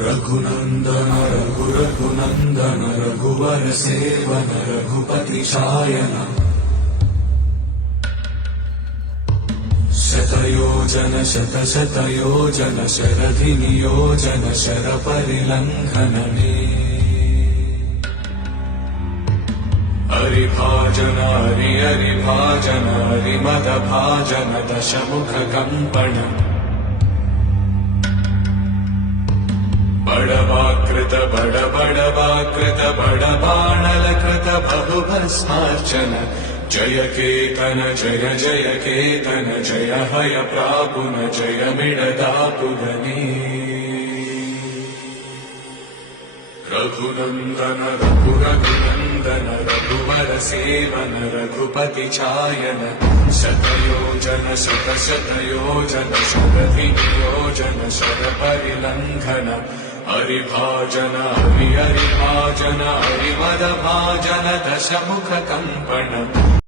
रघुनन्दन रघुनन्दन रघुवर सेवन रघुपति चायन शतयोजन शतशतयोजन शरधि नियोजन शरपरिलङ्घनने हरिभाजन हरिभाजन हरिमदभाजन दशमुख कम्पण बड़वाकृत बड़वाकृत बड़बाणलकृत बहुभस्मार्चन जय केतन जय जय केतन जय हय प्रापुन जय मिडदापुगनी रघुनन्दन रघुनन्दन रघुवर सेवन रघुपति चायन शतयोजन शतशतयोजन शरधि नियोजन शरपरिलङ्घन हरिभाजन हरिभाजन हरिमदभाजन दशमुख कम्पण